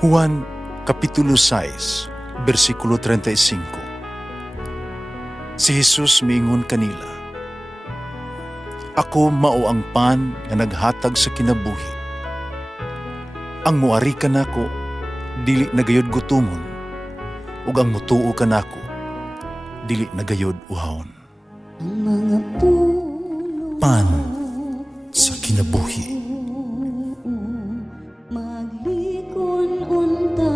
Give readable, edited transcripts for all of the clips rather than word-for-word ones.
Juan Kapitulo 6, versikulo 35. Si Jesus miingon kanila, "Ako mao ang pan nga naghatag sa kinabuhi. Ang muari kanako dili nagayod gutomon, ug ang mutuo kanako dili nagayod uhawon." Ang mga puno Pan sa kinabuhi. maglikon unta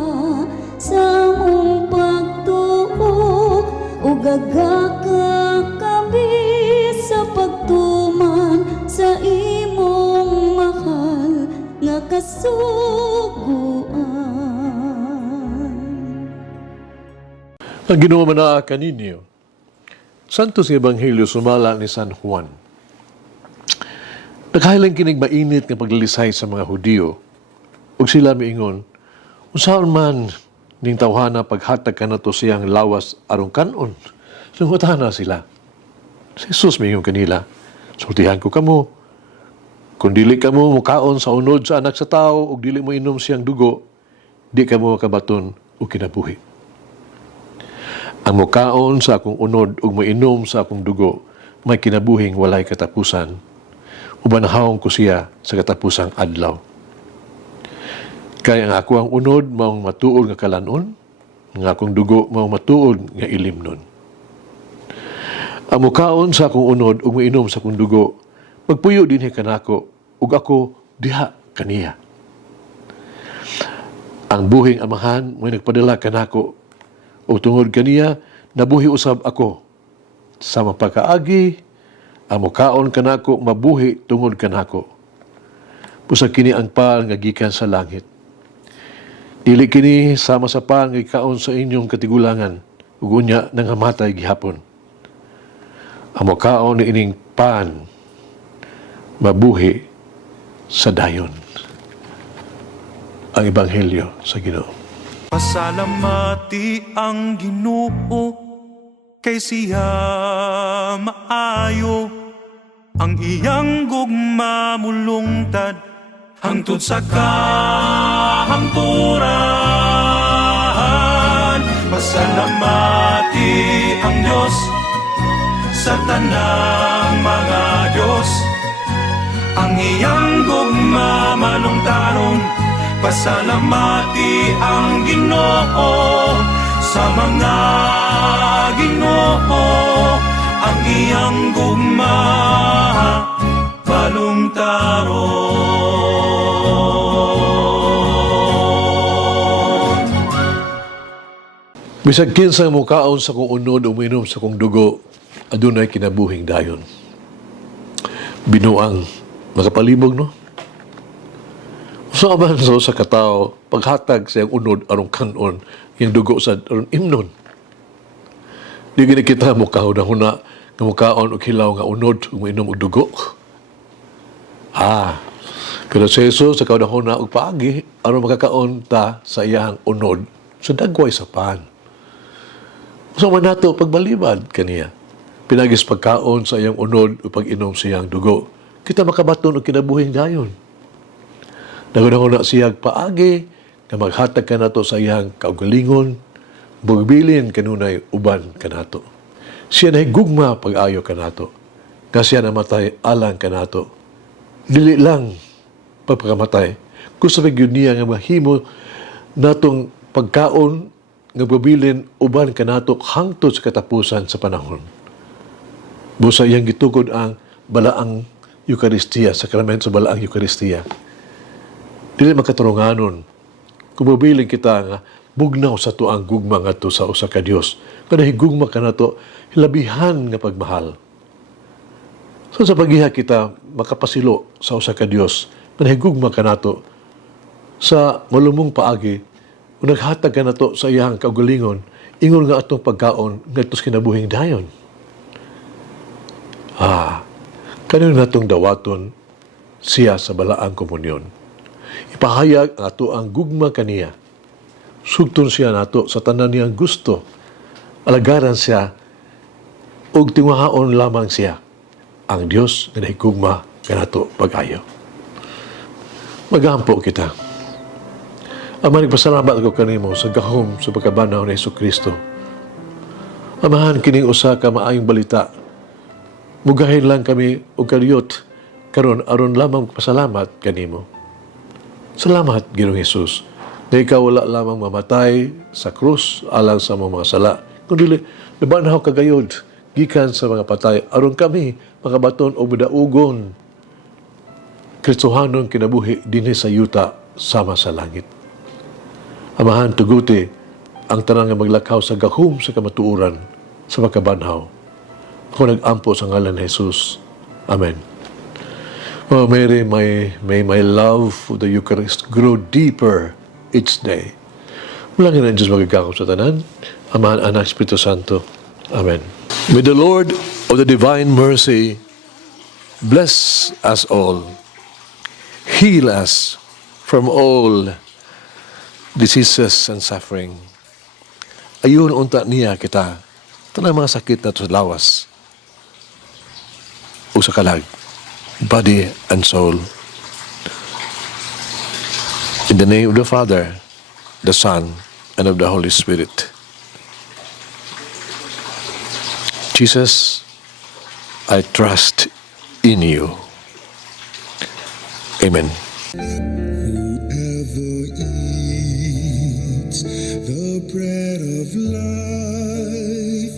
sa mong pagtuo ug gagaka kami sa pagtuman sa imong mahal nga kasuguan. Ang Ginoo manaa kaninyo. Santos nga Ebanghelyo sumala ni San Juan. Naghahilang kinig mainit nga paglalisay sa mga Hudiyo, ug sila miingon, unsaon man ning tawhana paghatag kanato siyang lawas aron kanon. Sungutana sila. Si Jesus miingon kanila, sultihan ko kamo, kung dili kamo mukaon sa unod sa anak sa tao ug dili mo inom siyang dugo, di kamo makabaton o kinabuhi. Ang mukaon sa akong unod ug mainom sa akong dugo, may kinabuhing walay katapusan. Ubanahawon ko siya sa katapusang adlaw. Kaya ang ako ang unod maong matuod nga kalanon, ang akong dugo maong matuod nga ilimnon. Ang mukaon sa akong unod ug mainom sa akong dugo, magpuyo dinhi kanako ug ako diha kaniya. Ang buhing amahan may nagpadala kanako ug tungod kaniya nabuhi usab ako. Sa mapakaagi ang mukaon kanako mabuhi tungod kanako. Busa kini ang pan nga gikan sa langit. Dili kini sama sa pan nga ikaon sa inyong katigulangan ug unya nangamatay gihapon. Ang mukaon ni ining pan mabuhi sa dayon. Ang Ebanghelyo sa Ginoo. Pasalamati ang Ginoo kay siya maayo, ang iyang gugma mulungtad hangtod sa kahangturan. Pasalamati ang Diyos sa tanang mga Diyos, ang iyang gugma malungtaron. Pasalamati ang Ginoo sa mga Ginoo, ang iyang gugma balungtaron. Bisag kinsang mukaon sa kong unod o minom sa kong dugo, adunay kinabuhing dayon. Binuang makapalibog, no? So aman sa katao, paghatag sa iyang unod arong kanon, yung dugo sa arong imnon. Di gini kita mukaon na huna, nga mukaon o hilaw nga unod, o mainom og dugo. Pero sa Jesus, sa kaunahuna og paagi, aron makakaon ta sa iyang unod, sa dagway sa pan. So man nato pagbalibad kaniya, pinagis pagkaon sa iyang unod o pag-inom sa iyang dugo, kita makabaton og kinabuhing dayon. Nagunahuna siyag paagi na maghatag ka nato sa iyang kaugalingon, bugbilin kanunay uban ka nato. Siya na higugma pag-ayo ka nato, nga siya namatay alang ka nato. Dili lang pagpakamatay, gusto yun niya nga mahimo natong pagkaon nga bugbilin uban ka nato hangtod sa katapusan sa panahon. Busa iyang gitukod ang balaang Eucharistia, sakramento sa balaang Eucharistia. Dili makaturunganon kung mabiling kita nga bugnaw sa tuang gugma nga to sa usa ka Dios. Kada higugma ka na to, hilabihan nga pagmahal. So sa paghiha kita makapasilo sa usa ka Dios, kada higugma ka na to sa malumong paagi, kung naghatag ka na to sa iyang kaugalingon, ingon nga atong pagkaon nga tos kinabuhing dayon. Kanino natong dawaton siya sa balaang komunyon. Ipahayag ang ato ang gugma kaniya. Sugton siya nato sa tanan niyang gusto. Alagaran siya ug tinguhaon lamang siya ang Dios nga nahigugma kanato pag-ayo. Magampo kita. Ama, nagpasalamat ako kanimo sa gahom sa pagkabanaw ni Jesucristo. Amahan, kining usa ka maayong balita. Mugahin lang kami og kaliyot karon aron lamang pasalamat kanimo. Salamat, Ginoong Hesus, na ikaw wala lamang mamatay sa krus alang sa mga sala, kundi nabanhaw kagayod gikan sa mga patay aron kami makabaton og madaugon Kristohanon kinabuhi dinhi sa yuta sama sa langit. Amahan, tuguti ang tanan nga maglakaw sa gahom sa kamatuoran sa pagkabanhaw. Ako nag-ampo sa ngalan ni Jesus. Amen. Oh Mary, may my love for the Eucharist grow deeper each day. Mula nga ng Diyos magagakop sa tanan, Amahan, Anak, Espiritu Santo. Amen. May the Lord of the divine mercy bless us all, heal us from all diseases and suffering. Ayun unta niya kita, tanang mga sakit na sa lawas o sa kalag, body and soul. In the name of the Father, the Son, and of the Holy Spirit. Jesus, I trust in you. Amen. Whoever eats the bread of life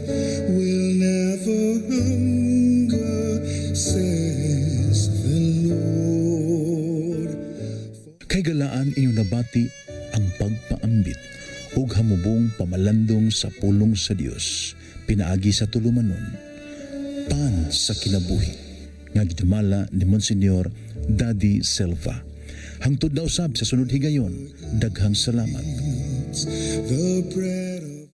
will never hunger, says the Lord. Kay galaan inyong nabati ang pagpaambit ug hamubong pamalandong sa pulong sa Dios pinaagi sa tulumanon pan sa kinabuhi nga gidumala ni Monsignor Daddy Silva. Hangtod na usab sa sunod higayon, daghang salamat. The bread